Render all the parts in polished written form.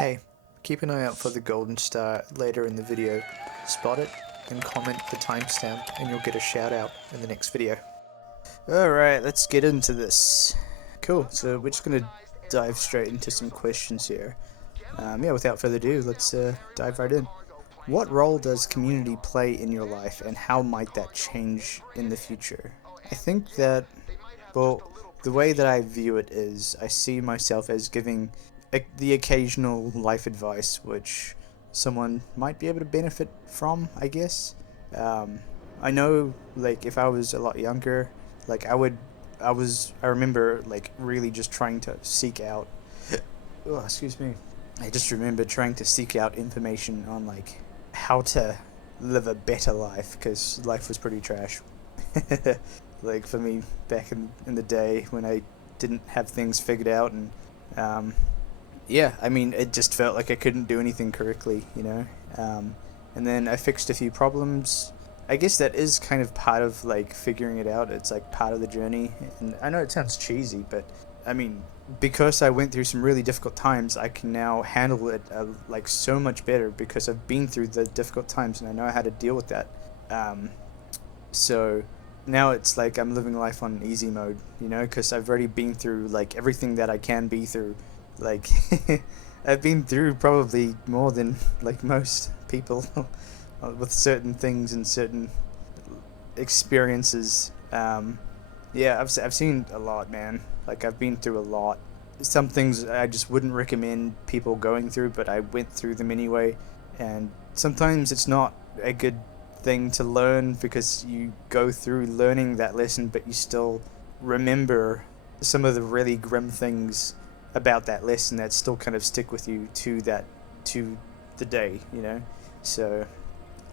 Hey, keep an eye out for the golden star later in the video. Spot it, then comment the timestamp and you'll get a shout out in the next video. Alright, let's get into this. Cool, so we're just going to dive straight into some questions here. Without further ado, let's dive right in. What role does community play in your life and how might that change in the future? I think that, well, the way that I view it is I see myself as giving the occasional life advice which someone might be able to benefit from, I guess. I know, like, if I was a lot younger, like, I remember, like, really just trying to seek out, oh, excuse me. I just remember trying to seek out information on, like, how to live a better life, because life was pretty trash. Like, for me, back in the day when I didn't have things figured out, and, I mean, it just felt like I couldn't do anything correctly, you know? And then I fixed a few problems. I guess that is kind of part of, like, figuring it out. It's, like, part of the journey. And I know it sounds cheesy, but, I mean, because I went through some really difficult times, I can now handle it, like, so much better because I've been through the difficult times and I know how to deal with that. So now it's like I'm living life on easy mode, you know, because I've already been through, like, everything that I can be through. Like, I've been through probably more than, like, most people with certain things and certain experiences. I've seen a lot, man. Like, I've been through a lot. Some things I just wouldn't recommend people going through, but I went through them anyway. And sometimes it's not a good thing to learn because you go through learning that lesson, but you still remember some of the really grim things about that lesson that still kind of stick with you to the day, you know. So,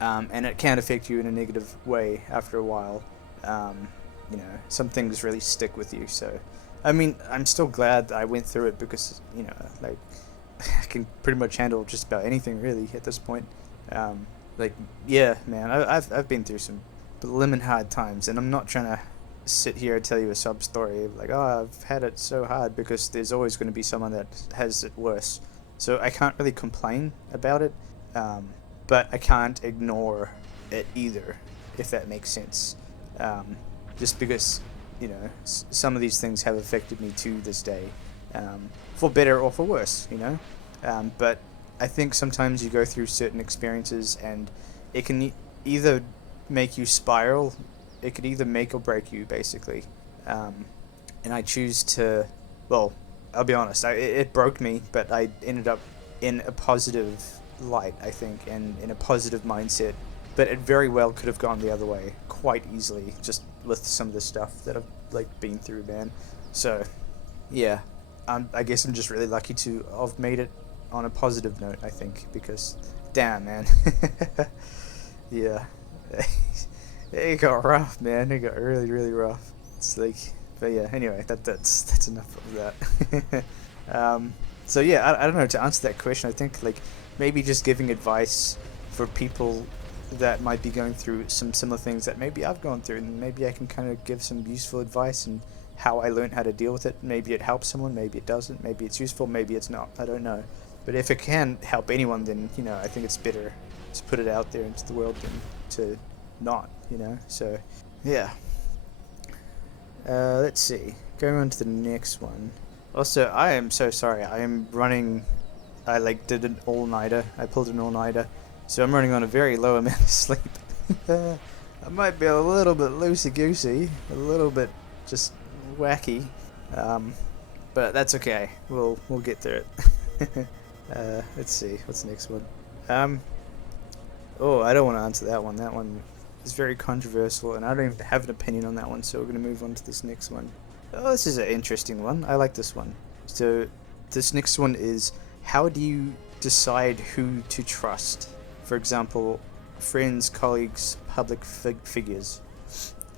and it can affect you in a negative way after a while. You know, some things really stick with you. So, I mean, I'm still glad that I went through it because, you know, like, I can pretty much handle just about anything really at this point. Like, yeah, man, I've been through some blimmin' hard times, and I'm not trying to sit here and tell you a sub story of like, oh, I've had it so hard, because there's always going to be someone that has it worse. So I can't really complain about it, but I can't ignore it either, if that makes sense. Just because, you know, some of these things have affected me to this day, for better or for worse, you know. But I think sometimes you go through certain experiences and it can either make you spiral. It could either make or break you, basically. And I choose to, well, I'll be honest, it broke me, but I ended up in a positive light, I think, and in a positive mindset. But it very well could have gone the other way quite easily, just with some of the stuff that I've, like, been through, man. So, yeah, I guess I'm just really lucky to have made it on a positive note, I think, because, damn, man. Yeah. It got rough, man. It got really, really rough. It's like, but yeah. Anyway, that's enough of that. So yeah, I don't know, to answer that question. I think, like, maybe just giving advice for people that might be going through some similar things that maybe I've gone through, and maybe I can kind of give some useful advice and how I learned how to deal with it. Maybe it helps someone, maybe it doesn't. Maybe it's useful, maybe it's not. I don't know. But if it can help anyone, then, you know, I think it's better to put it out there into the world than to not, you know. So yeah, let's see, going on to the next one. Also, I am so sorry, I am running, I, like, did an all-nighter. I pulled an all-nighter, so I'm running on a very low amount of sleep. I might be a little bit loosey-goosey, a little bit just wacky, but that's okay, we'll get through it. Let's see, what's the next one? Oh, I don't want to answer that one. That one is very controversial, and I don't even have an opinion on that one, so we're going to move on to this next one. Oh, this is an interesting one. I like this one. So, this next one is, how do you decide who to trust? For example, friends, colleagues, public figures.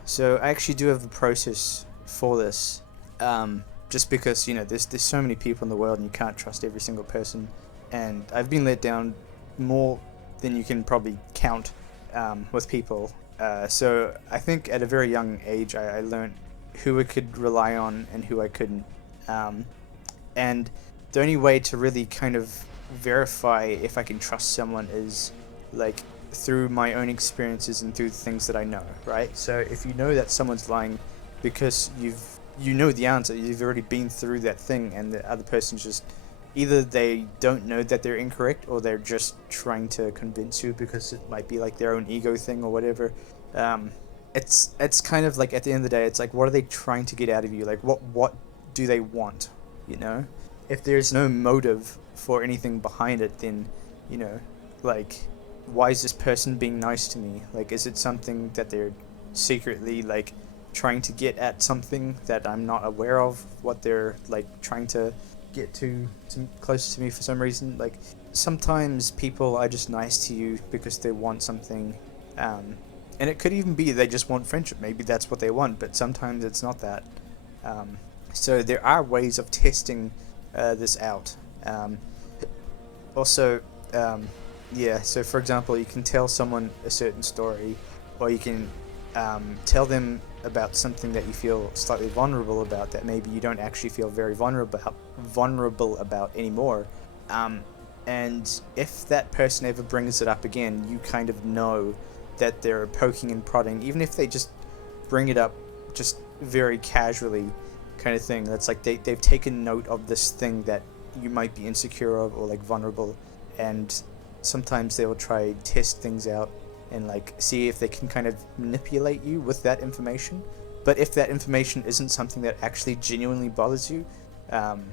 So, I actually do have a process for this. Just because, you know, there's so many people in the world and you can't trust every single person. And I've been let down more than you can probably count with people. So I think at a very young age I learned who I could rely on and who I couldn't. And the only way to really kind of verify if I can trust someone is like through my own experiences and through the things that I know, right? So if you know that someone's lying because you know the answer, you've already been through that thing, and the other person's just either they don't know that they're incorrect or they're just trying to convince you because it might be like their own ego thing or whatever. Um, it's kind of like at the end of the day, it's like what are they trying to get out of you? Like what do they want? You know, if there's no motive for anything behind it, then you know, like why is this person being nice to me? Like, is it something that they're secretly like trying to get at something that I'm not aware of? What they're like trying to get to close to me for some reason? Like, sometimes people are just nice to you because they want something, and it could even be they just want friendship. Maybe that's what they want, but sometimes it's not that. Um, so there are ways of testing this out. Also, yeah, so for example, you can tell someone a certain story, or you can tell them about something that you feel slightly vulnerable about that maybe you don't actually feel very vulnerable about anymore. Um, and if that person ever brings it up again, you kind of know that they're poking and prodding, even if they just bring it up just very casually, kind of thing. That's like they've taken note of this thing that you might be insecure of or like vulnerable, and sometimes they will try test things out and like see if they can kind of manipulate you with that information. But if that information isn't something that actually genuinely bothers you, um,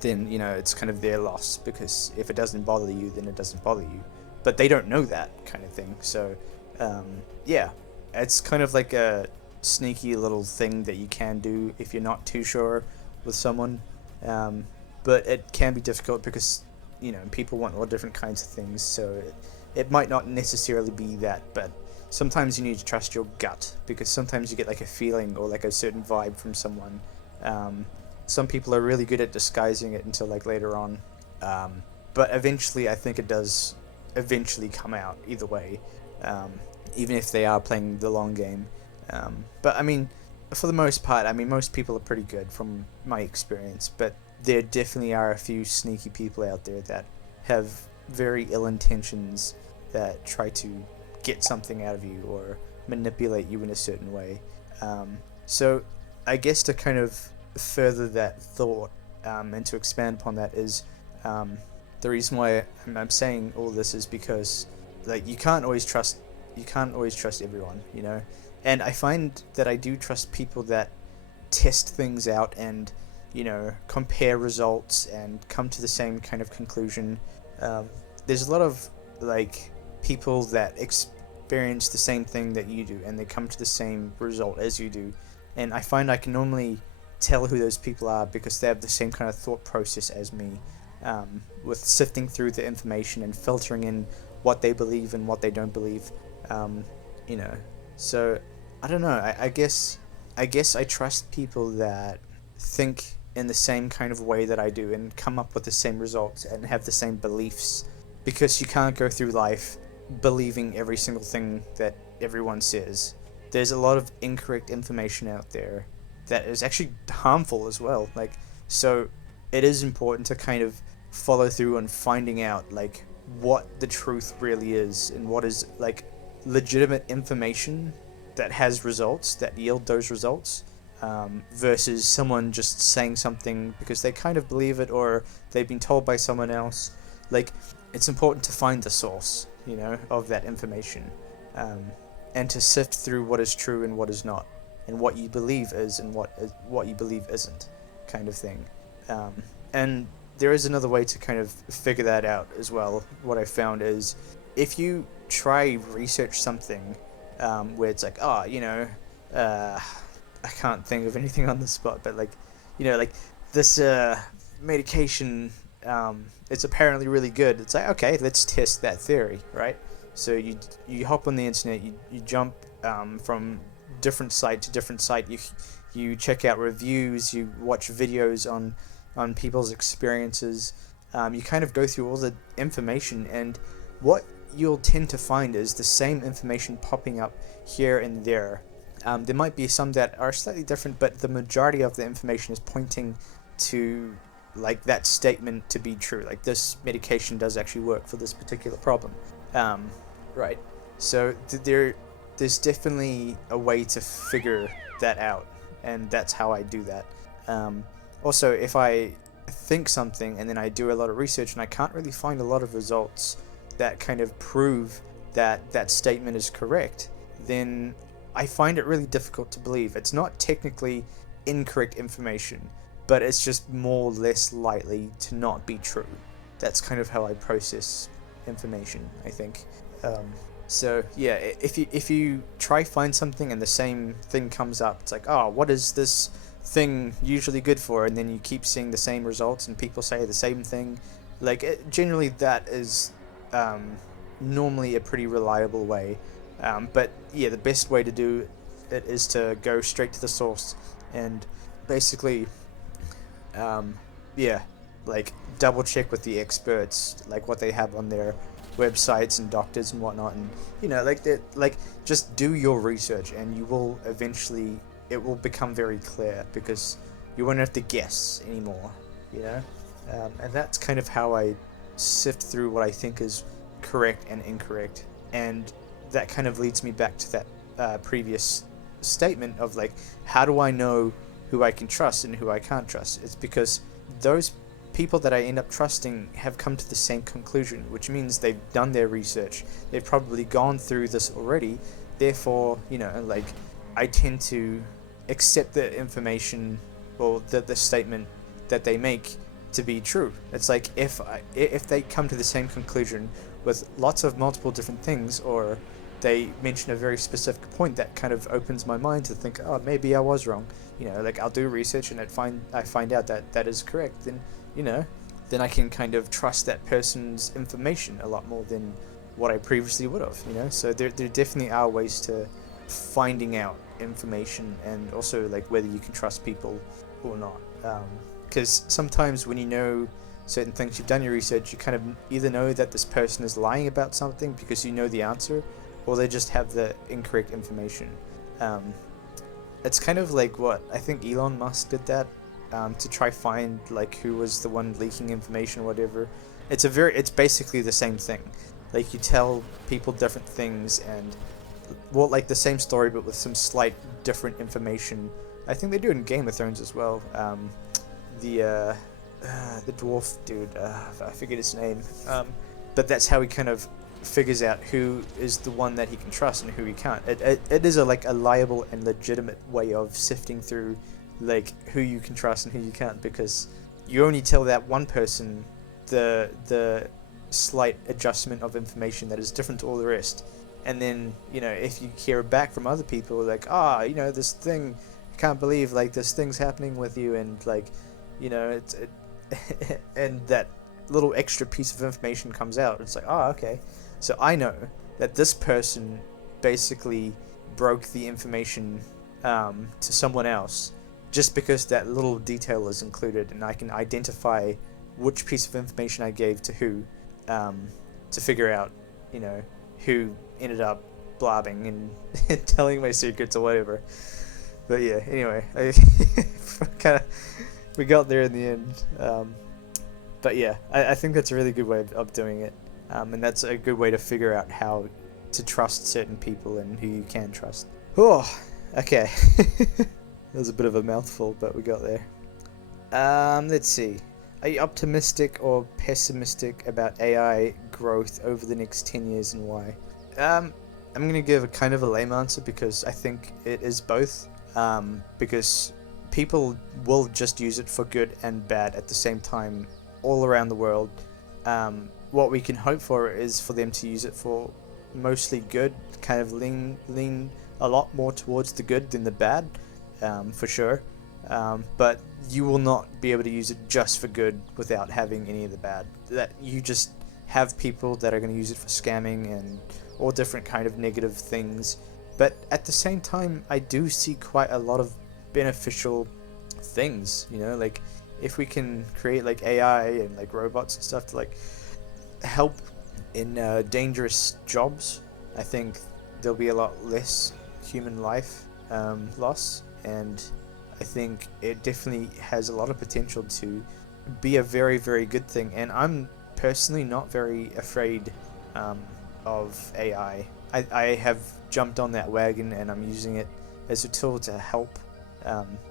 then you know it's kind of their loss, because if it doesn't bother you, then it doesn't bother you. But they don't know that kind of thing. So um, yeah, it's kind of like a sneaky little thing that you can do if you're not too sure with someone. Um, but it can be difficult because you know people want all different kinds of things. So it might not necessarily be that, but sometimes you need to trust your gut, because sometimes you get like a feeling or like a certain vibe from someone. Um, some people are really good at disguising it until like later on, but eventually I think it does eventually come out either way, um, even if they are playing the long game. But I mean, for the most part, I mean most people are pretty good from my experience, but there definitely are a few sneaky people out there that have very ill intentions that try to get something out of you or manipulate you in a certain way. So I guess to kind of further that thought, and to expand upon that is, the reason why I'm saying all this is because like you can't always trust everyone, you know. And I find that I do trust people that test things out and you know compare results and come to the same kind of conclusion. There's a lot of like people that experience the same thing that you do and they come to the same result as you do, and I find I can normally tell who those people are because they have the same kind of thought process as me, with sifting through the information and filtering in what they believe and what they don't believe. You know, so I don't know. I guess I trust people that think in the same kind of way that I do and come up with the same results and have the same beliefs, because you can't go through life believing every single thing that everyone says. There's a lot of incorrect information out there that is actually harmful as well. Like, so it is important to kind of follow through on finding out like what the truth really is and what is like legitimate information that has results that yield those results, versus someone just saying something because they kind of believe it or they've been told by someone else. Like, it's important to find the source, you know, of that information, and to sift through what is true and what is not, and what you believe is and what you believe isn't, kind of thing. And there is another way to kind of figure that out as well. What I found is if you try research something, where it's like, oh, you know, I can't think of anything on the spot, but like, you know, like this medication, it's apparently really good. It's like, okay, let's test that theory, right? So you hop on the internet, you jump from different site to different site. You check out reviews, you watch videos on people's experiences. You kind of go through all the information, and what you'll tend to find is the same information popping up here and there. There might be some that are slightly different, but the majority of the information is pointing to like that statement to be true. Like this medication does actually work for this particular problem. Um, right. So there's definitely a way to figure that out, and that's how I do that. Um, Also, if I think something and then I do a lot of research and I can't really find a lot of results that kind of prove that that statement is correct, then I find it really difficult to believe. It's not technically incorrect information, but it's just more or less likely to not be true. That's kind of how I process information, I think. Um, so yeah, if you try find something and the same thing comes up, it's like, oh, what is this thing usually good for? And then you keep seeing the same results and people say the same thing. Like generally that is um, normally a pretty reliable way. But yeah, the best way to do it is to go straight to the source and basically um, yeah, like double check with the experts, like what they have on their websites and doctors and whatnot, and like that, like just do your research, and you will eventually it will become very clear because you won't have to guess anymore, you know. And that's kind of how I sift through what I think is correct and incorrect, and that kind of leads me back to that previous statement of like, how do I know who I can trust and who I can't trust? It's because those people that I end up trusting have come to the same conclusion, which means they've done their research. They've probably gone through this already. Therefore, like I tend to accept the information or the statement that they make to be true. It's like if they come to the same conclusion with lots of multiple different things, or they mention a very specific point that kind of opens my mind to think, oh, maybe I was wrong. Like I'll do research and I find out that that is correct. Then I can kind of trust that person's information a lot more than what I previously would have. So there definitely are ways to finding out information, and also like whether you can trust people or not. Because sometimes when you know certain things, you've done your research, you kind of either know that this person is lying about something because you know the answer, or they just have the incorrect information. It's kind of like what I think Elon Musk did that to try find like who was the one leaking information or whatever. It's basically the same thing. Like you tell people different things, and like the same story but with some slight different information. I think they do it in Game of Thrones as well. The dwarf dude, I forget his name, but that's how he kind of figures out who is the one that he can trust and who he can't. It is a liable and legitimate way of sifting through like who you can trust and who you can't, because you only tell that one person the slight adjustment of information that is different to all the rest. And then if you hear back from other people like, this thing, I can't believe like this thing's happening with you, and like it's and that little extra piece of information comes out, it's like, oh, okay, so I know that this person basically broke the information to someone else just because that little detail is included, and I can identify which piece of information I gave to who, to figure out who ended up blabbing and telling my secrets or whatever. But yeah, anyway, we got there in the end. But yeah, I think that's a really good way of doing it, and that's a good way to figure out how to trust certain people and who you can trust. Oh, okay. That was a bit of a mouthful, but we got there. Let's see. Are you optimistic or pessimistic about AI growth over the next 10 years, and why? I'm going to give a kind of a lame answer because I think it is both. Because people will just use it for good and bad at the same time all around the world. What we can hope for is for them to use it for mostly good, kind of lean a lot more towards the good than the bad, for sure. But you will not be able to use it just for good without having any of the bad. That you just have people that are going to use it for scamming and all different kind of negative things. But at the same time, I do see quite a lot of beneficial things, like if we can create like AI and like robots and stuff to like help in dangerous jobs, I think there'll be a lot less human life loss, and I think it definitely has a lot of potential to be a very, very good thing. And I'm personally not very afraid of AI. I have jumped on that wagon and I'm using it as a tool to help,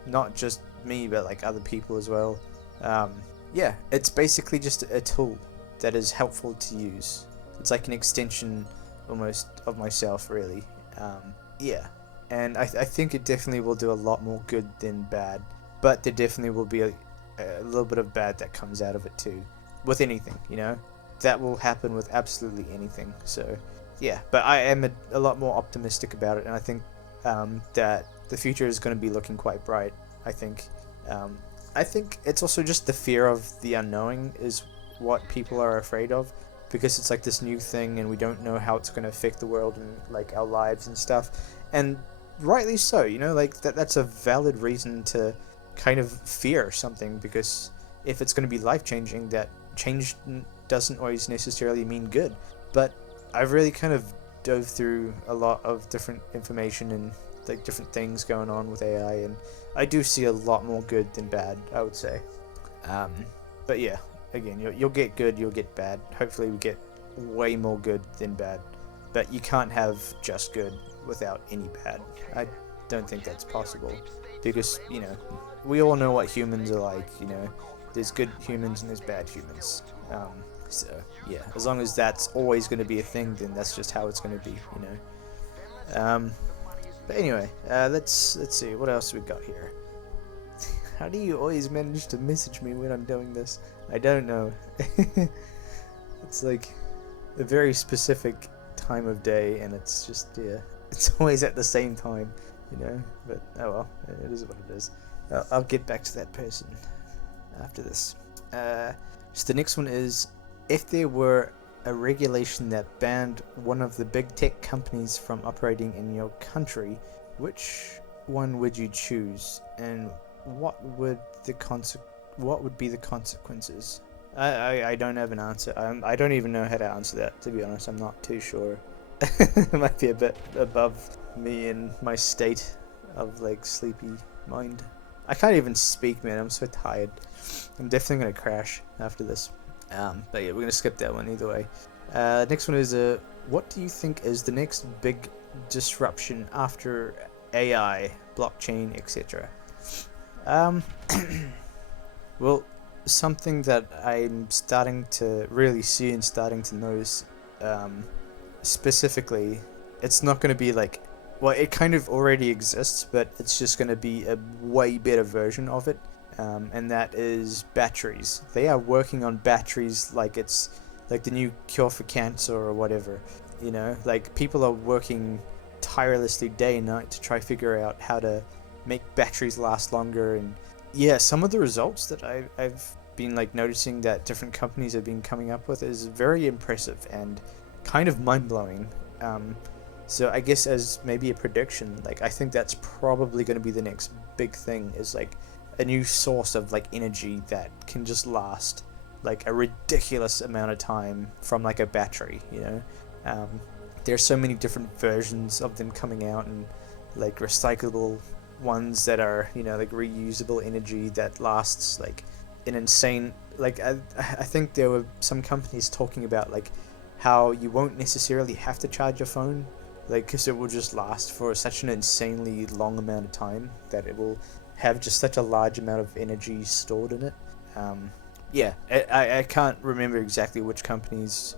not just me, but like other people as well. Yeah, it's basically just a tool that is helpful to use. It's like an extension almost of myself, really. Yeah, and I think it definitely will do a lot more good than bad, but there definitely will be a little bit of bad that comes out of it too. With anything, you know? That will happen with absolutely anything. So, yeah, but I am a lot more optimistic about it, and I think that the future is going to be looking quite bright. I think. I think it's also just the fear of the unknowing is what people are afraid of, because it's like this new thing and we don't know how it's going to affect the world and like our lives and stuff. And rightly so, you know, like that's a valid reason to kind of fear something, because if it's going to be life changing, that change doesn't always necessarily mean good. But I've really kind of dove through a lot of different information and like different things going on with AI, and I do see a lot more good than bad, I would say. But yeah, again, you'll get good, you'll get bad. Hopefully we get way more good than bad, but you can't have just good without any bad. I don't think that's possible, because, you know, we all know what humans are like, you know. There's good humans and there's bad humans. So yeah, as long as that's always going to be a thing, then that's just how it's going to be, you know. But anyway, let's see what else we got here. How do you always manage to message me when I'm doing this? I don't know. It's like a very specific time of day, and it's just, yeah, it's always at the same time, you know. But oh well, it is what it is. I'll get back to that person after this. So the next one is, if there were a regulation that banned one of the big tech companies from operating in your country, which one would you choose, and what would be the consequences? I don't have an answer. I don't even know how to answer that, to be honest. I'm not too sure. It might be a bit above me and my state of like sleepy mind. I can't even speak, man. I'm so tired. I'm definitely gonna crash after this. But yeah, we're gonna skip that one either way. Next one is what do you think is the next big disruption after AI, blockchain, etc.? Well, something that I'm starting to really see and starting to notice, specifically, it's not going to be like, well, it kind of already exists, but it's just going to be a way better version of it. And that is batteries. They are working on batteries like it's like the new cure for cancer or whatever. You know, like people are working tirelessly day and night to try figure out how to make batteries last longer. And yeah, some of the results that I've been like noticing that different companies have been coming up with is very impressive and kind of mind-blowing. So I guess as maybe a prediction, like I think that's probably going to be the next big thing, is like a new source of like energy that can just last like a ridiculous amount of time from like a battery, you know. There's so many different versions of them coming out, and like recyclable ones that are, you know, like reusable energy that lasts like an insane, like I think there were some companies talking about like how you won't necessarily have to charge your phone, like because it will just last for such an insanely long amount of time that it will have just such a large amount of energy stored in it. Yeah, I can't remember exactly which companies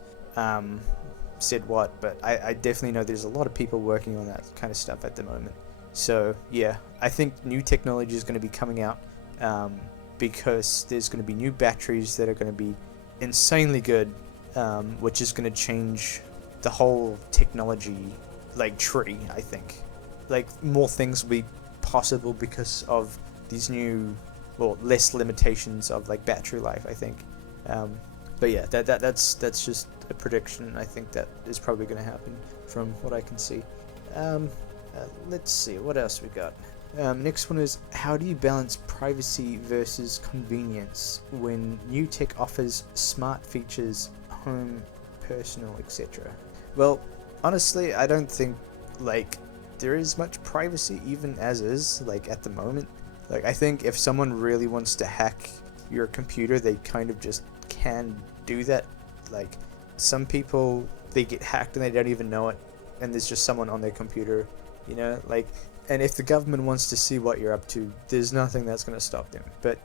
said what, but I definitely know there's a lot of people working on that kind of stuff at the moment. So yeah, I think new technology is going to be coming out, because there's going to be new batteries that are going to be insanely good, which is going to change the whole technology like tree. I think like more things will be possible because of these new, well, less limitations of like battery life, I think. But yeah, that's just a prediction. I think that is probably going to happen from what I can see. Let's see what else we got. Next one is, how do you balance privacy versus convenience when new tech offers smart features, home, personal, etc.? Well, honestly, I don't think like there is much privacy even as is, like at the moment. Like I think if someone really wants to hack your computer, they kind of just can do that. Like, some people, they get hacked and they don't even know it, and there's just someone on their computer, you know, like, and if the government wants to see what you're up to, there's nothing that's going to stop them. But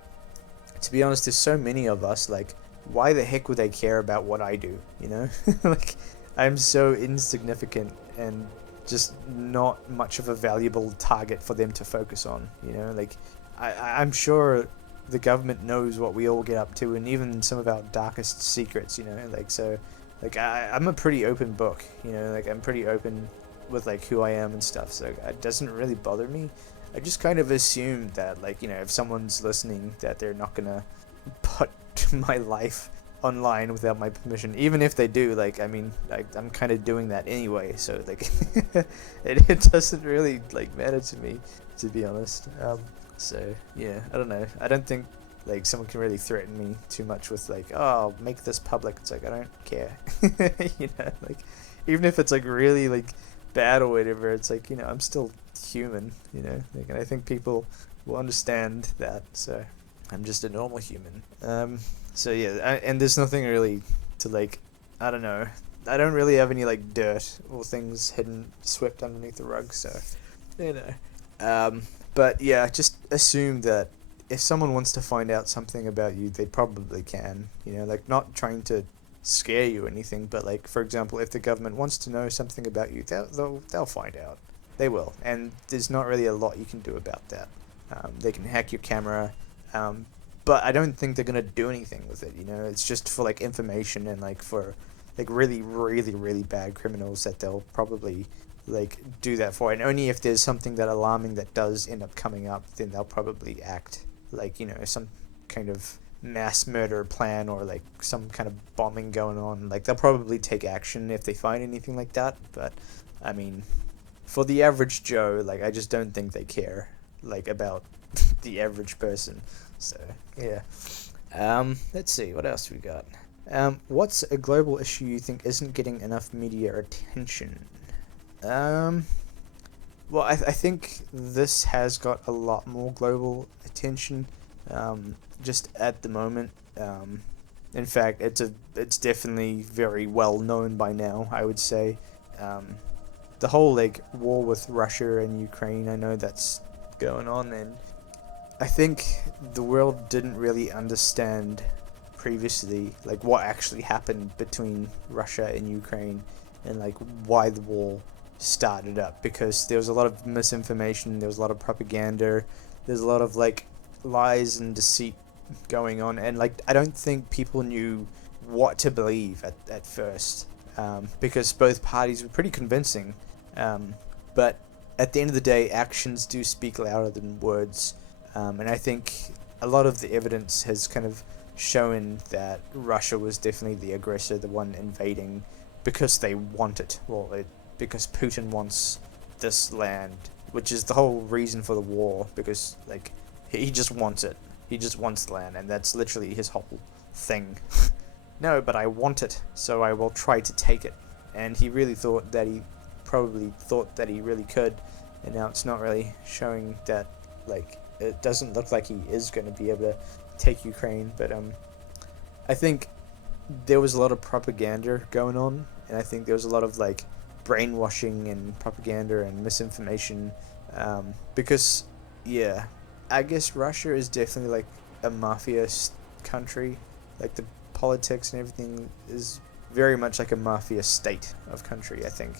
to be honest, there's so many of us, like, why the heck would they care about what I do, you know? Like, I'm so insignificant and just not much of a valuable target for them to focus on, you know? Like, I'm sure the government knows what we all get up to, and even some of our darkest secrets, you know? Like, so, like, I'm a pretty open book, you know? Like, I'm pretty open with, like, who I am and stuff, so it doesn't really bother me. I just kind of assume that, like, you know, if someone's listening, that they're not gonna put my life online without my permission. Even if they do, like, I mean, I'm kind of doing that anyway, so, like, it doesn't really, like, matter to me, to be honest. So, yeah, I don't know. I don't think, like, someone can really threaten me too much with, like, oh, make this public. It's like, I don't care. You know, like, even if it's, like, really, like, bad or whatever, it's like, you know, I'm still human, you know, like, and I think people will understand that, so I'm just a normal human. So yeah, and there's nothing really to, like, I don't know, I don't really have any, like, dirt or things hidden, swept underneath the rug, so, you know. But yeah, just assume that if someone wants to find out something about you, they probably can, you know, like, not trying to scare you or anything, but, like, for example, if the government wants to know something about you, they'll find out. They will, and there's not really a lot you can do about that. They can hack your camera, but I don't think they're gonna do anything with it, you know. It's just for, like, information, and, like, for, like, really, really, really bad criminals that they'll probably, like, do that for. And only if there's something that alarming that does end up coming up, then they'll probably act, like, you know, some kind of mass murder plan, or, like, some kind of bombing going on. Like, they'll probably take action if they find anything like that, but, I mean, for the average Joe, like, I just don't think they care, like, about the average person. So, yeah. Let's see, what else we got? What's a global issue you think isn't getting enough media attention? Well, I think this has got a lot more global attention, just at the moment. In fact, it's definitely very well known by now, I would say. The whole, like, war with Russia and Ukraine, I know that's going on, and I think the world didn't really understand previously, like, what actually happened between Russia and Ukraine, and, like, why the war started up, because there was a lot of misinformation, there was a lot of propaganda, there's a lot of, like, lies and deceit going on, and, like, I don't think people knew what to believe at first, because both parties were pretty convincing, but at the end of the day, actions do speak louder than words, and I think a lot of the evidence has kind of shown that Russia was definitely the aggressor, the one invading, because they want it. Well, because Putin wants this land, which is the whole reason for the war, because, like, he just wants it. He just wants the land, and that's literally his whole thing. No, but I want it, so I will try to take it. And he really thought that he really could, and now it's not really showing that, like, it doesn't look like he is going to be able to take Ukraine, but I think there was a lot of propaganda going on, and I think there was a lot of, like, brainwashing and propaganda and misinformation, because, yeah, I guess Russia is definitely, like, a mafia country. Like, the politics and everything is very much like a mafia state of country, I think.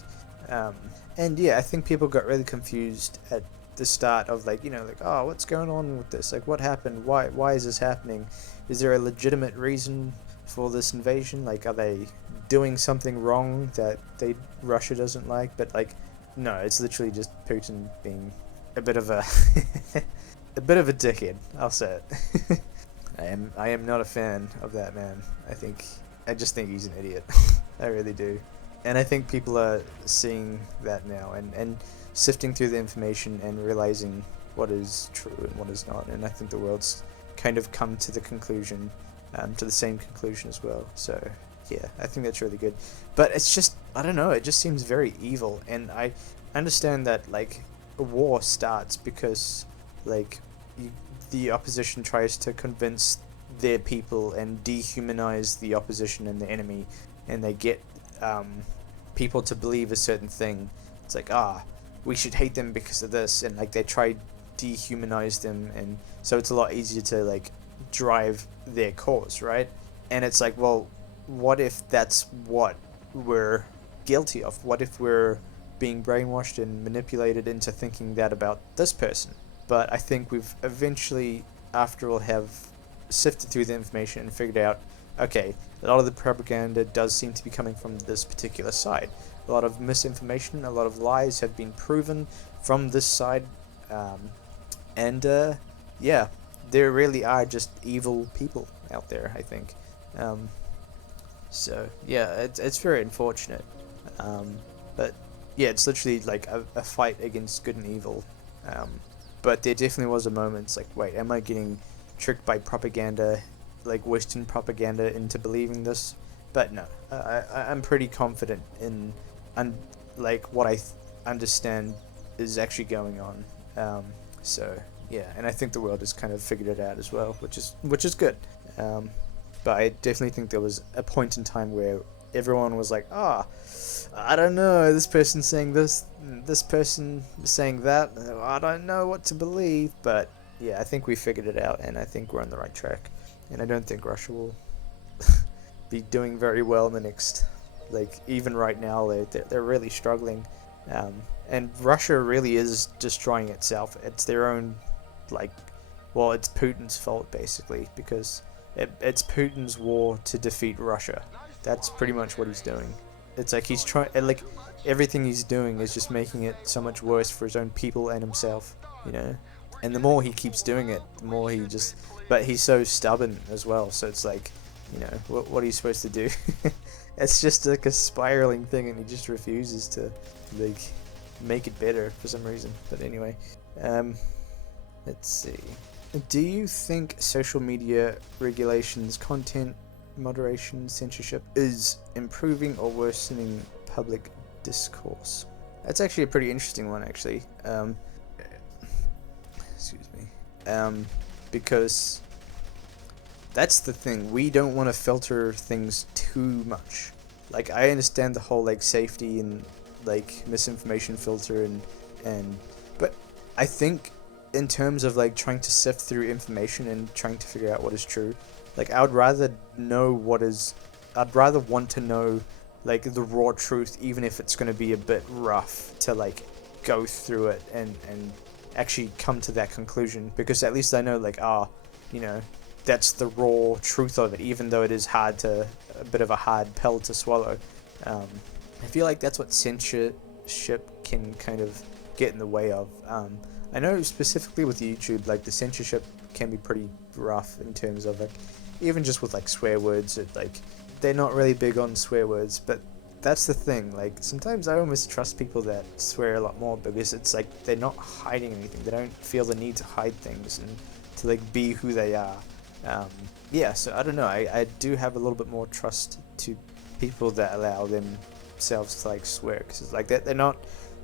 And yeah, I think people got really confused at the start of, like, you know, like, oh, what's going on with this? Like, what happened? Why is this happening? Is there a legitimate reason for this invasion? Like, are they doing something wrong that Russia doesn't like? But, like, no, it's literally just Putin being a bit of a a bit of a dickhead. I'll say it. I am not a fan of that man. I just think he's an idiot. I really do. And I think people are seeing that now, and sifting through the information and realizing what is true and what is not. And I think the world's kind of come to the conclusion, to the same conclusion as well. So yeah, I think that's really good. But it's just, I don't know, it just seems very evil. And I understand that, like, a war starts because, like, the opposition tries to convince their people and dehumanize the opposition and the enemy, and they get people to believe a certain thing. It's like, we should hate them because of this, and like they try dehumanize them, and so it's a lot easier to like drive their cause, right? And it's like, well, what if that's what we're guilty of? What if we're being brainwashed and manipulated into thinking that about this person? But I think we've eventually, after all, have sifted through the information and figured out, okay, a lot of the propaganda does seem to be coming from this particular side. A lot of misinformation, a lot of lies have been proven from this side, and yeah, there really are just evil people out there, I think. So yeah, it's very unfortunate, but yeah, it's literally like a fight against good and evil. But there definitely was a moment, it's like, wait, am I getting tricked by propaganda, like Western propaganda, into believing this? But no, I'm pretty confident in, like what I understand is actually going on. So yeah, and I think the world has kind of figured it out as well, which is good. But I definitely think there was a point in time where everyone was like, I don't know, this person's saying this person saying that, I don't know what to believe. But yeah, I think we figured it out, and I think we're on the right track, and I don't think Russia will be doing very well in the next, like, even right now, they're really struggling, and Russia really is destroying itself. It's their own, like, well, it's Putin's fault, basically, because it's Putin's war to defeat Russia. That's pretty much what he's doing. It's like he's trying, like, everything he's doing is just making it so much worse for his own people and himself, you know? And the more he keeps doing it, the more he just, but he's so stubborn as well, so it's like, you know, what are you supposed to do? It's just like a spiraling thing, and he just refuses to, like, make it better for some reason. But anyway, let's see. Do you think social media regulations, content moderation, censorship is improving or worsening public discourse? That's actually a pretty interesting one, actually. Excuse me. Because that's the thing. We don't want to filter things too much. Like, I understand the whole, like, safety and, like, misinformation filter and but I think in terms of, like, trying to sift through information and trying to figure out what is true, like, I'd rather want to know, like, the raw truth, even if it's going to be a bit rough to, like, go through it and actually come to that conclusion, because at least I know, like, you know, that's the raw truth of it, even though it is a bit of a hard pill to swallow. I feel like that's what censorship can kind of get in the way of. I know specifically with YouTube, like, the censorship can be pretty rough in terms of, like, even just with, like, swear words, they're not really big on swear words, but that's the thing. Like, sometimes I almost trust people that swear a lot more, because it's like they're not hiding anything. They don't feel the need to hide things and to, like, be who they are. Yeah, so I don't know. I do have a little bit more trust to people that allow themselves to, like, swear, because it's like they're not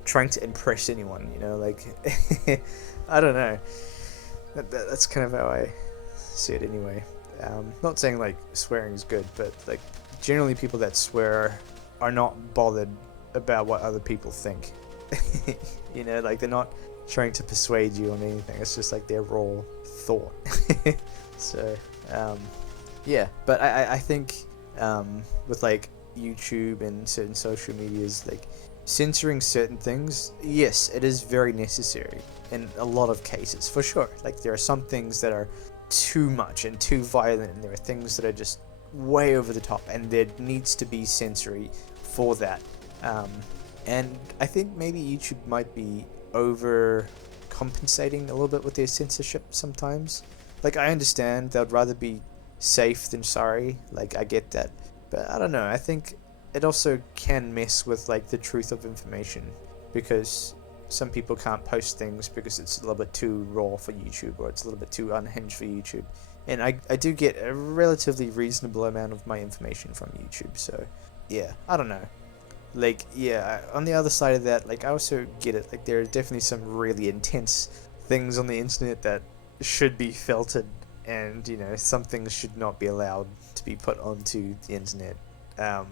trying to impress anyone, you know, like, I don't know. That's kind of how I see it anyway. Not saying, like, swearing is good, but, like, generally people that swear are not bothered about what other people think. You know, like, they're not trying to persuade you on anything. It's just, like, their raw thought. So, yeah, but I think, with, like, YouTube and certain social medias, like, censoring certain things, yes, it is very necessary in a lot of cases, for sure. Like, there are some things that are too much and too violent, and there are things that are just way over the top, and there needs to be censory for that. And I think maybe YouTube might be overcompensating a little bit with their censorship sometimes. Like, I understand they'd rather be safe than sorry, like, I get that, but I don't know, I think it also can mess with, like, the truth of information, because some people can't post things because it's a little bit too raw for YouTube, or it's a little bit too unhinged for YouTube. And I do get a relatively reasonable amount of my information from YouTube, so yeah, I don't know. Like, yeah, on the other side of that, like, I also get it, like, there are definitely some really intense things on the internet that should be filtered and some things should not be allowed to be put onto the internet um,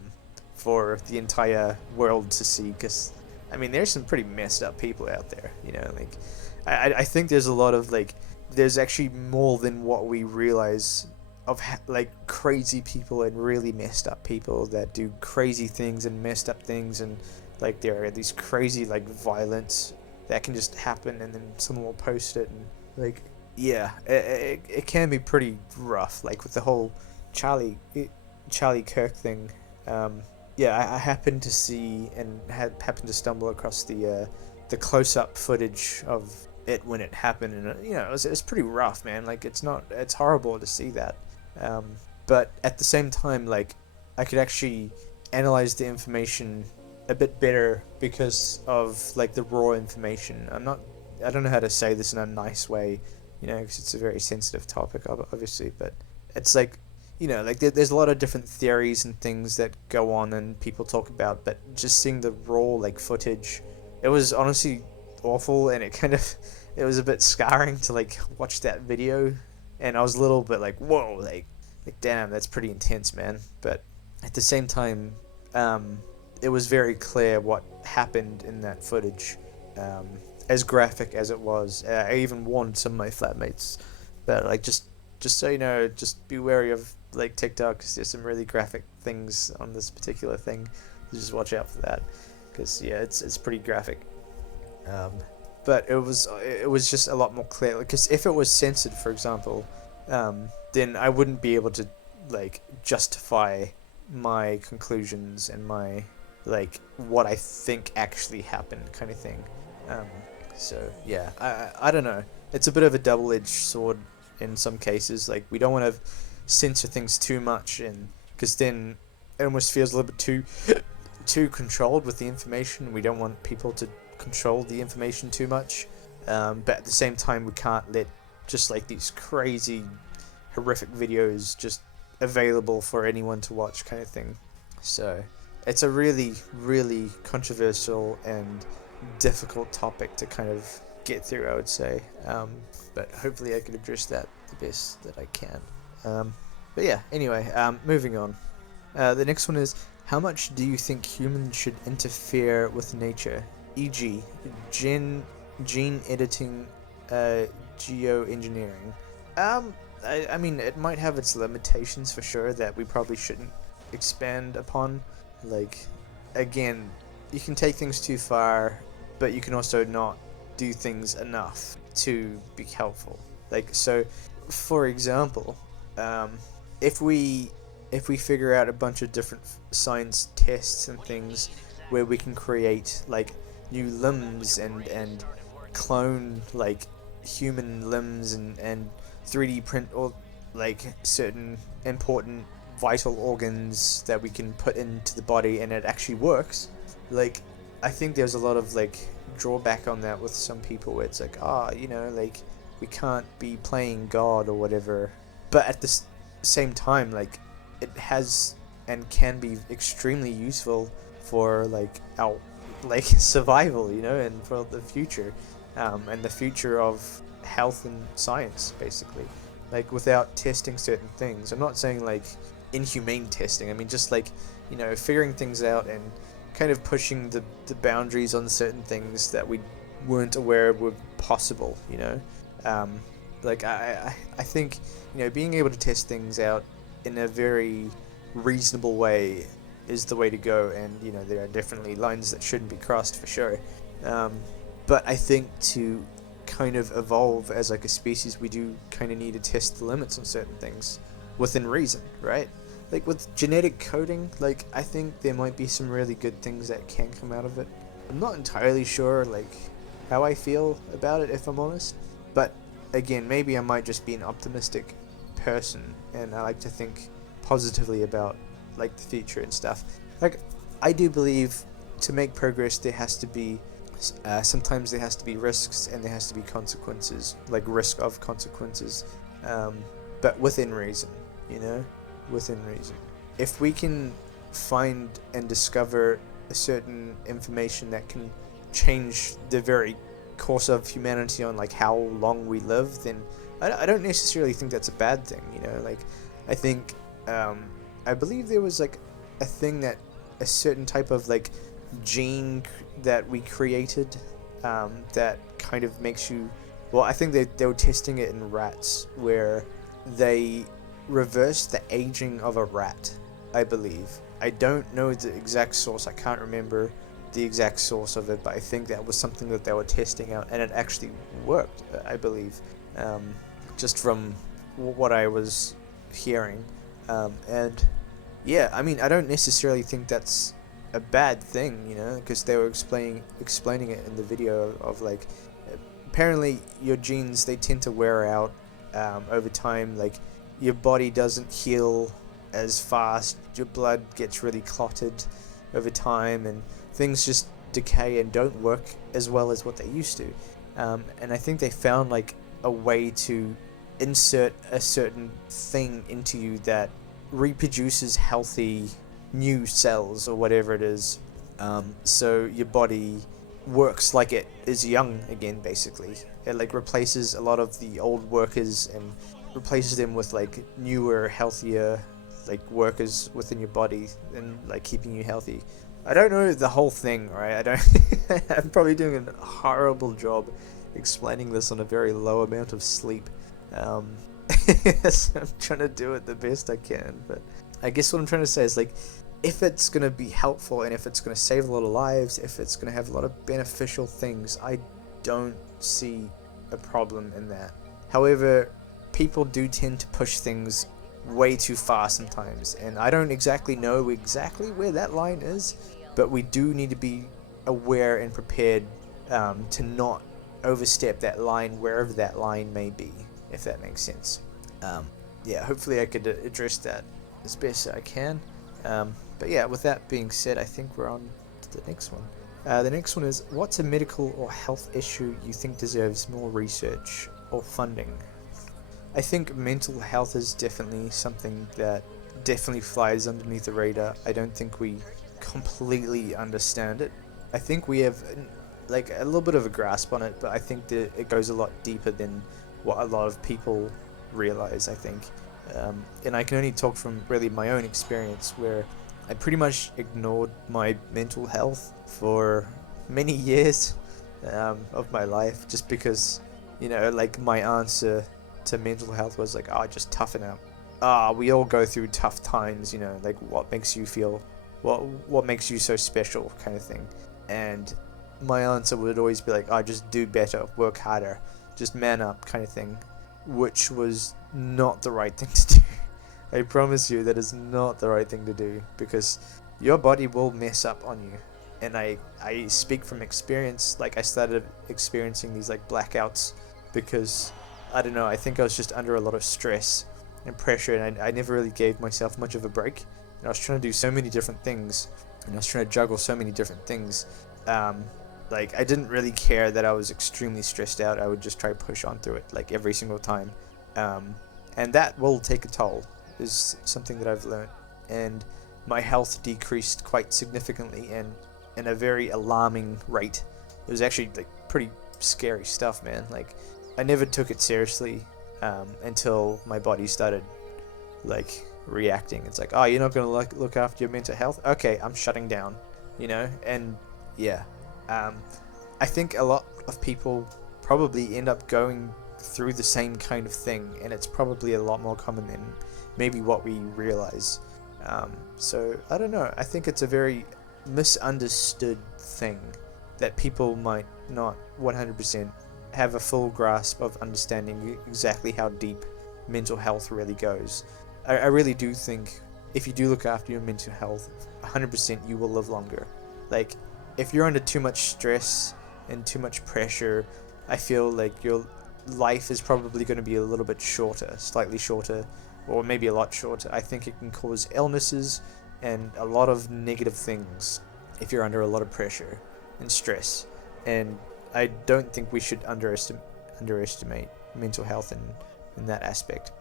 for the entire world to see. Because there's some pretty messed up people out there. Like I think there's a lot of like there's actually more than what we realize of like crazy people and really messed up people that do crazy things and messed up things, and like there are these crazy like violence that can just happen, and then someone will post it, and like yeah, it can be pretty rough, like with the whole Charlie Kirk thing. Yeah, I happened to see and had happened to stumble across the close-up footage of it when it happened, and it was pretty rough, man. Like it's horrible to see that, but at the same time, like I could actually analyze the information a bit better because of like the raw information. I don't know how to say this in a nice way, because it's a very sensitive topic, obviously, but it's like, like there's a lot of different theories and things that go on and people talk about, but just seeing the raw like footage, it was honestly awful, and it was a bit scarring to like watch that video, and I was a little bit like, whoa, like damn, that's pretty intense, man. But at the same time, it was very clear what happened in that footage, as graphic as it was. I even warned some of my flatmates that like just so you know, just be wary of like TikTok, because there's some really graphic things on this particular thing. Just watch out for that, because yeah, it's pretty graphic. But it was just a lot more clear, because if it was censored, for example, then I wouldn't be able to like justify my conclusions and my like what I think actually happened, kind of thing. So yeah, I don't know. It's a bit of a double-edged sword in some cases. Like we don't want to censor things too much, and because then it almost feels a little bit too controlled with the information. We don't want people to control the information too much, but at the same time we can't let just like these crazy horrific videos just available for anyone to watch, kind of thing. So it's a really, really controversial and difficult topic to kind of get through, I would say, but hopefully I can address that the best that I can. But yeah, anyway, moving on. The next one is, how much do you think humans should interfere with nature, e.g. gene editing, geoengineering? I mean, it might have its limitations for sure that we probably shouldn't expand upon. Like, again, you can take things too far, but you can also not do things enough to be helpful. Like, so, for example, if we figure out a bunch of different science tests and things where we can create like new limbs and clone like human limbs and 3D print or like certain important vital organs that we can put into the body, and it actually works, like I think there's a lot of like drawback on that with some people where it's like, like we can't be playing God or whatever, but at the same time, like it has and can be extremely useful for like our like survival, and for the future, and the future of health and science, basically. Like without testing certain things, I'm not saying like inhumane testing, I mean just like figuring things out and kind of pushing the boundaries on certain things that we weren't aware were possible. Like I think being able to test things out in a very reasonable way is the way to go, and there are definitely lines that shouldn't be crossed for sure, but I think to kind of evolve as like a species, we do kind of need to test the limits on certain things within reason, right? Like with genetic coding, like I think there might be some really good things that can come out of it. I'm not entirely sure like how I feel about it, if I'm honest, but again, maybe I might just be an optimistic person and I like to think positively about like the future and stuff. Like I do believe to make progress there has to be sometimes there has to be risks and there has to be consequences, like risk of consequences, but within reason, within reason. If we can find and discover a certain information that can change the very course of humanity, on like how long we live, then I don't necessarily think that's a bad thing. Like I think I believe there was like a thing that a certain type of like gene that we created that kind of makes you. Well, I think they were testing it in rats where they reversed the aging of a rat, I believe. I don't know the exact source. I can't remember the exact source of it, but I think that was something that they were testing out, and it actually worked, I believe, just from what I was hearing. And yeah, I mean, I don't necessarily think that's a bad thing, because they were explaining it in the video of like, apparently your genes, they tend to wear out over time. Like your body doesn't heal as fast, your blood gets really clotted over time, and things just decay and don't work as well as what they used to. And I think they found like a way to insert a certain thing into you that reproduces healthy new cells or whatever it is, so your body works like it is young again. Basically, it like replaces a lot of the old workers and replaces them with like newer, healthier like workers within your body, and like keeping you healthy. I don't know the whole thing, right? I don't I'm probably doing a horrible job explaining this on a very low amount of sleep. So I'm trying to do it the best I can, but I guess what I'm trying to say is like, if it's going to be helpful and if it's going to save a lot of lives, if it's going to have a lot of beneficial things, I don't see a problem in that. However, people do tend to push things way too far sometimes, and I don't exactly know exactly where that line is, but we do need to be aware and prepared to not overstep that line wherever that line may be, if that makes sense. Yeah, hopefully I could address that as best I can. But yeah, with that being said, I think we're on to the next one. The next one is, what's a medical or health issue you think deserves more research or funding? I think mental health is definitely something that definitely flies underneath the radar. I don't think we completely understand it. I think we have like a little bit of a grasp on it, but I think that it goes a lot deeper than what a lot of people realize, I think. And I can only talk from really my own experience, where I pretty much ignored my mental health for many years of my life, just because, like my answer to mental health was like, oh, just toughen out. We all go through tough times, like what makes you feel, what makes you so special, kind of thing. And my answer would always be like, oh, just do better, work harder, just man up, kind of thing, which was not the right thing to do. I promise you that is not the right thing to do, because your body will mess up on you. And I speak from experience. Like, I started experiencing these like blackouts because, I don't know, I think I was just under a lot of stress and pressure, and I never really gave myself much of a break. And I was trying to do so many different things, and I was trying to juggle so many different things. Like, I didn't really care that I was extremely stressed out. I would just try to push on through it, like, every single time. And that will take a toll, is something that I've learned. And my health decreased quite significantly, and in a very alarming rate. It was actually, like, pretty scary stuff, man. Like, I never took it seriously until my body started, like, reacting. It's like, oh, you're not going to look after your mental health? Okay, I'm shutting down, And, yeah. I think a lot of people probably end up going through the same kind of thing, and it's probably a lot more common than maybe what we realize. So, I don't know. I think it's a very misunderstood thing that people might not 100% have a full grasp of understanding exactly how deep mental health really goes. I really do think if you do look after your mental health, 100% you will live longer. Like, if you're under too much stress and too much pressure, I feel like your life is probably going to be a little bit shorter, slightly shorter, or maybe a lot shorter. I think it can cause illnesses and a lot of negative things if you're under a lot of pressure and stress. And I don't think we should underestimate mental health in that aspect.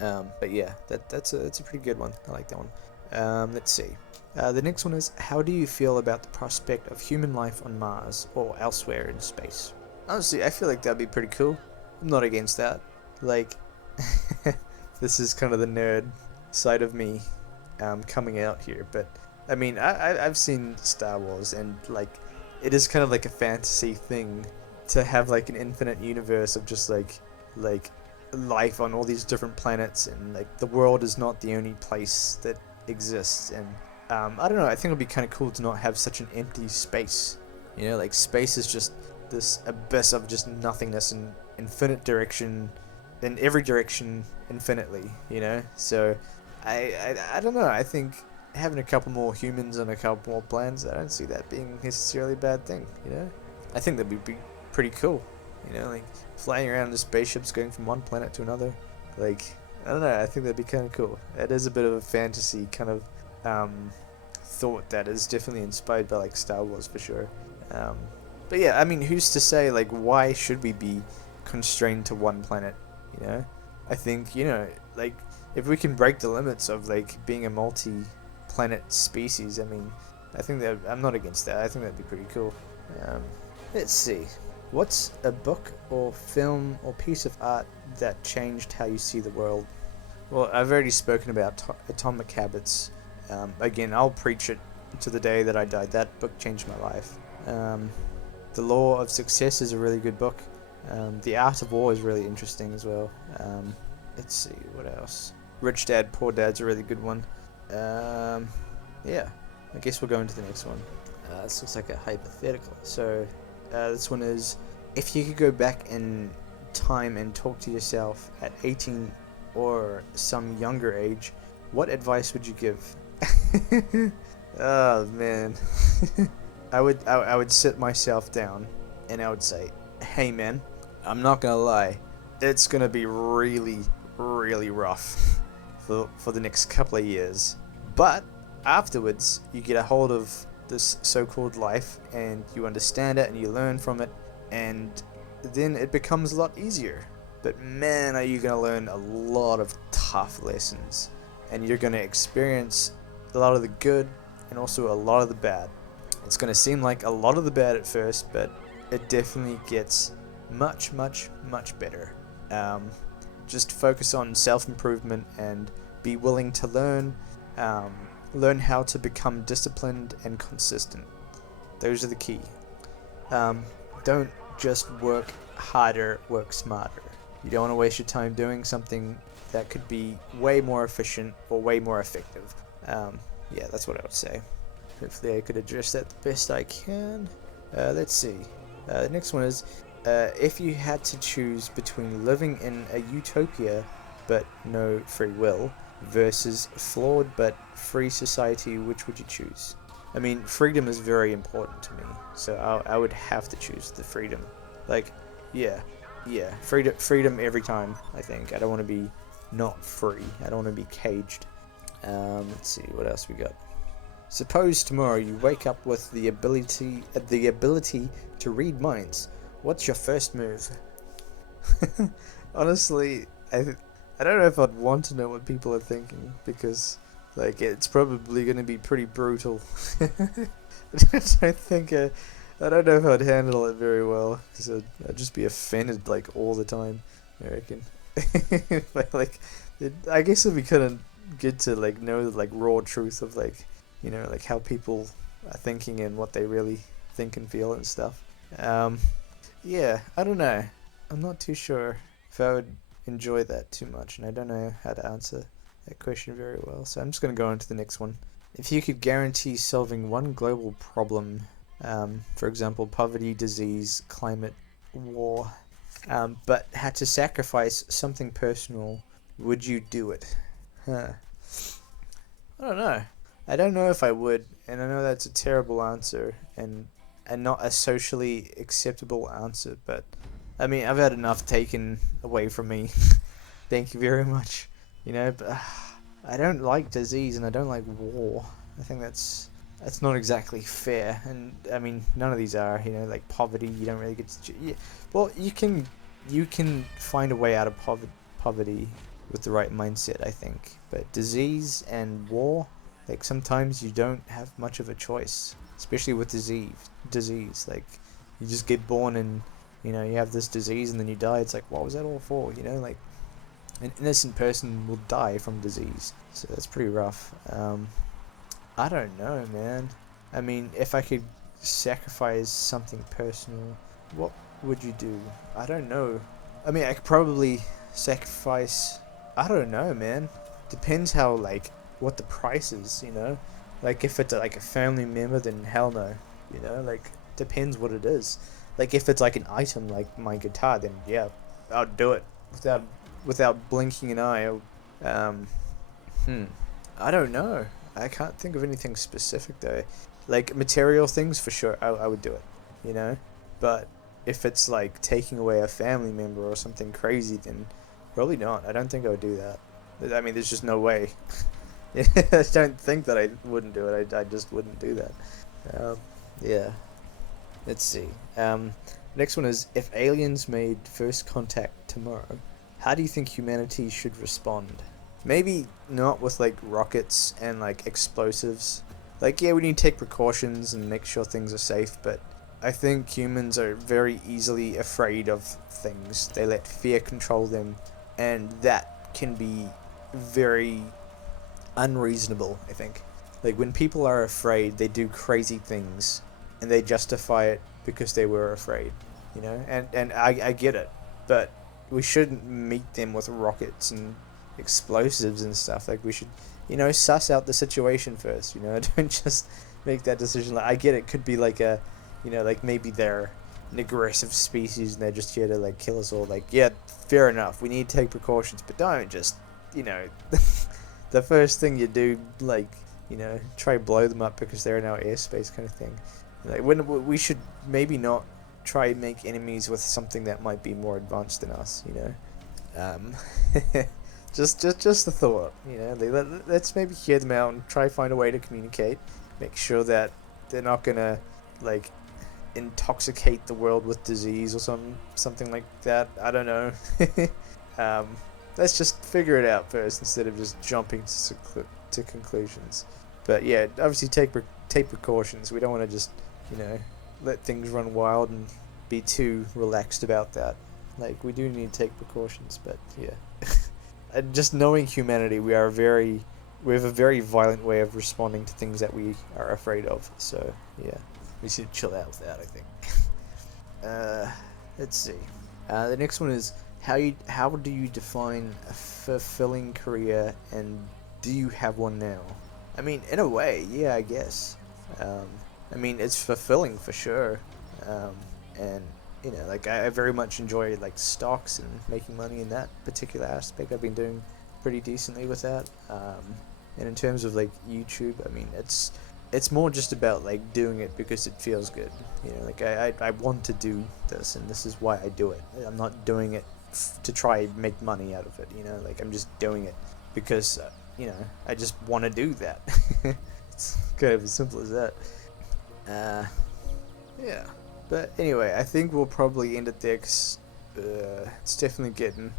But yeah, that's a pretty good one. I like that one. Let's see. The next one is, how do you feel about the prospect of human life on Mars or elsewhere in space? Honestly, I feel like that'd be pretty cool. I'm not against that. Like, this is kind of the nerd side of me coming out here, but I mean, I've seen Star Wars, and like, it is kind of like a fantasy thing to have like an infinite universe of just like life on all these different planets, and like the world is not the only place that exists. And I don't know, I think it'd be kind of cool to not have such an empty space. You know, like space is just this abyss of just nothingness and infinite direction, in every direction infinitely. You know, so I don't know. I think having a couple more humans and a couple more planets, I don't see that being necessarily a bad thing. You know, I think that'd be pretty cool. You know, like flying around in the spaceships going from one planet to another. Like, I don't know, I think that'd be kind of cool. It is a bit of a fantasy kind of thought that is definitely inspired by like Star Wars for sure. But yeah, I mean, who's to say like why should we be constrained to one planet? You know, I think, you know, like if we can break the limits of like being a multi-planet species, I mean, I think that I'm not against that. I think that'd be pretty cool. Let's see. What's a book or film or piece of art that changed how you see the world? Well, I've already spoken about Atomic Habits. Again, I'll preach it to the day that I die. That book changed my life. The Law of Success is a really good book. The Art of War is really interesting as well. Let's see, what else? Rich Dad, Poor Dad's a really good one. Yeah, I guess we'll go into the next one. This looks like a hypothetical. So, this one is, if you could go back in time and talk to yourself at 18 or some younger age, what advice would you give? Oh man. I would sit myself down and I would say, hey man, I'm not gonna lie, it's gonna be really, really rough for the next couple of years. But afterwards, you get a hold of this so-called life and you understand it and you learn from it, and then it becomes a lot easier. But man, are you going to learn a lot of tough lessons, and you're going to experience a lot of the good and also a lot of the bad. It's going to seem like a lot of the bad at first, but it definitely gets much, much, much better. Just focus on self-improvement and be willing to learn how to become disciplined and consistent. Those are the key. Don't just work harder, work smarter. You don't want to waste your time doing something that could be way more efficient or way more effective. Yeah, that's what I would say. Hopefully I could address that the best I can. Let's see. The next one is, if you had to choose between living in a utopia but no free will versus flawed but free society, which would you choose? I mean, freedom is very important to me, so I would have to choose the freedom. Like, yeah, freedom every time, I think. I don't want to be not free. I don't want to be caged. Let's see, what else we got? Suppose tomorrow you wake up with the ability to read minds. What's your first move? Honestly, I don't know if I'd want to know what people are thinking, because like it's probably going to be pretty brutal. I don't know if I'd handle it very well, because I'd just be offended like all the time, I reckon. But like, I guess it'd be kind of good to like know the like raw truth of like, you know, like how people are thinking and what they really think and feel and stuff. Yeah, I don't know. I'm not too sure if I would enjoy that too much, and I don't know how to answer that question very well, so I'm just going to go on to the next one. If you could guarantee solving one global problem, for example poverty, disease, climate, war, but had to sacrifice something personal, would you do it? I don't know. I don't know if I would, and I know that's a terrible answer and not a socially acceptable answer, but I mean, I've had enough taken away from me. Thank you very much. You know, but I don't like disease and I don't like war. I think that's not exactly fair. And I mean, none of these are. You know, like poverty, you don't really get to. Yeah, well, you can find a way out of poverty with the right mindset, I think. But disease and war, like sometimes you don't have much of a choice, especially with disease. Like you just get born and You know, you have this disease and then you die. It's like, what was that all for? You know, like an innocent person will die from disease. So that's pretty rough. I don't know, man. I mean, if I could sacrifice something personal, what would you do? I don't know. I mean, I could probably sacrifice. I don't know, man. Depends how, like, what the price is, you know? Like, if it's like a family member, then hell no. You know, like, depends what it is. Like, if it's like an item like my guitar, then yeah, I'll do it without blinking an eye. Um, hmm. I don't know. I can't think of anything specific though. Like material things for sure, I would do it. You know, but if it's like taking away a family member or something crazy, then probably not. I don't think I would do that. I mean, there's just no way. I don't think that I wouldn't do it. I just wouldn't do that. Yeah. Let's see. Next one is if aliens made first contact tomorrow, how do you think humanity should respond? Maybe not with like rockets and like explosives. Like, yeah, we need to take precautions and make sure things are safe, but I think humans are very easily afraid of things. They let fear control them, and that can be very unreasonable, I think. Like, when people are afraid, they do crazy things, and they justify it because they were afraid, you know? And I get it, but we shouldn't meet them with rockets and explosives and stuff. Like, we should, you know, suss out the situation first, you know? Don't just make that decision. Like, I get it could be like a, you know, like maybe they're an aggressive species and they're just here to like kill us all. Like, yeah, fair enough, we need to take precautions, but don't just, you know, the first thing you do, like, you know, try blow them up because they're in our airspace kind of thing. Like, when we should maybe not try and make enemies with something that might be more advanced than us, you know. Just a thought, you know. Let's maybe hear them out and try find a way to communicate. Make sure that they're not gonna like intoxicate the world with disease or something like that. I don't know. um, let's just figure it out first instead of just jumping to conclusions. But yeah, obviously take precautions. We don't want to just, you know, let things run wild and be too relaxed about that. Like, we do need to take precautions, but yeah. And just knowing humanity, we have a very violent way of responding to things that we are afraid of. So yeah, we should chill out with that, I think. Let's see. The next one is how do you define a fulfilling career, and do you have one now? I mean, in a way, yeah, I guess. I mean, it's fulfilling for sure, and you know, like I very much enjoy like stocks and making money in that particular aspect. I've been doing pretty decently with that. And in terms of like YouTube, I mean, it's more just about like doing it because it feels good. You know, like I want to do this, and this is why I do it. I'm not doing it to try and make money out of it. You know, like I'm just doing it because you know, I just want to do that. It's kind of as simple as that. Yeah. But anyway, I think we'll probably end it there because it's definitely getting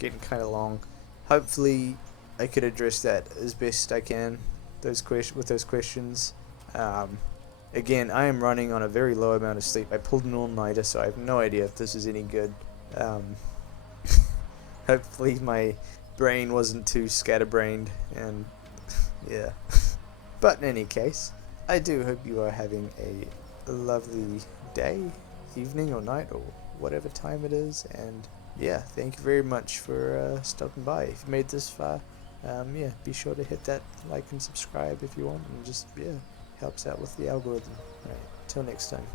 kind of long. Hopefully, I could address that as best I can. Those questions. Again, I am running on a very low amount of sleep. I pulled an all-nighter, so I have no idea if this is any good. Hopefully, my brain wasn't too scatterbrained, and yeah. But in any case, I do hope you are having a lovely day, evening, or night, or whatever time it is. And yeah, thank you very much for stopping by. If you made this far, yeah, be sure to hit that like and subscribe if you want, and just, yeah, helps out with the algorithm. Alright, till next time.